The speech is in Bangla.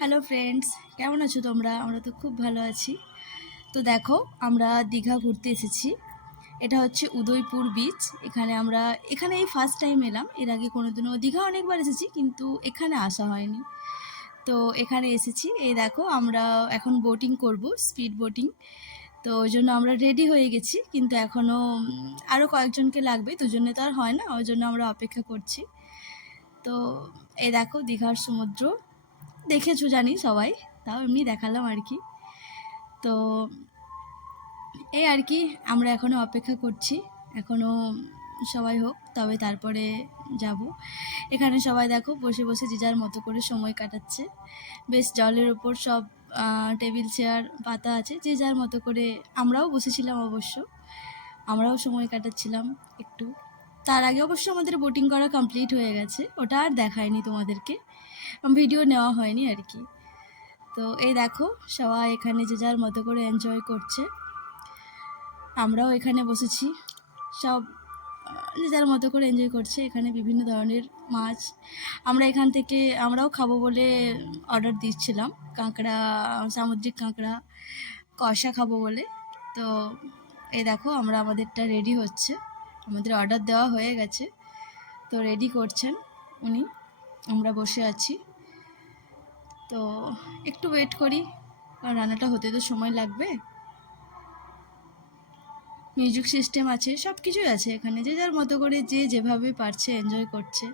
হ্যালো ফ্রেন্ডস, কেমন আছো তোমরা? আমরা তো খুব ভালো আছি। তো দেখো, আমরা দীঘা ঘুরতে এসেছি। এটা হচ্ছে উদয়পুর বিচ। এখানে এই ফার্স্ট টাইম এলাম। এর আগে কোনোদিনও দীঘা অনেকবার এসেছি, কিন্তু এখানে আসা হয়নি। তো এখানে এসেছি। এই দেখো, আমরা এখন বোটিং করব, স্পিড বোটিং। তো ওই জন্য আমরা রেডি হয়ে গেছি, কিন্তু এখনও আরও কয়েকজনকে লাগবে, দুজনে তো আর হয় না, ওই জন্য আমরা অপেক্ষা করছি। তো এই দেখো দীঘার সমুদ্র, দেখেছো জানি সবাই, তাও এমনি দেখালাম আর কি। তো এই আর কি, আমরা এখনও অপেক্ষা করছি, এখনও সবাই হোক তবে তারপরে যাব। এখানে সবাই দেখো বসে বসে যে যার মতো করে সময় কাটাচ্ছে। বেশ জলের ওপর সব টেবিল চেয়ার পাতা আছে, যে যার মতো করে। আমরাও বসেছিলাম অবশ্য, আমরাও সময় কাটাচ্ছিলাম একটু। তার আগে অবশ্য আমাদের বোটিং করা কমপ্লিট হয়ে গেছে, ওটা আর দেখায়নি তোমাদেরকে, ভিডিও নেওয়া হয়নি আর কি। তো এই দেখো, সবাই এখানে যে যার মতো করে এনজয় করছে, আমরাও এখানে বসেছি, সব যে যার মতো করে এনজয় করছে। এখানে বিভিন্ন ধরনের মাছ, আমরাও খাবো বলে অর্ডার দিচ্ছিলাম। কাঁকড়া, সামুদ্রিক কাঁকড়া কষা খাবো বলে। তো এই দেখো, আমাদেরটা রেডি হচ্ছে, আমাদের অর্ডার দেওয়া হয়ে গেছে, তো রেডি করছেন উনি, আমরা বসে আছি। তো একটু ওয়েট করি, কারণ রান্নাটা হতে তো সময় লাগবে। মিউজিক সিস্টেম আছে, সব কিছুই আছে এখানে, যে যার মতো করে যে যেভাবে পারছে এনজয় করছে।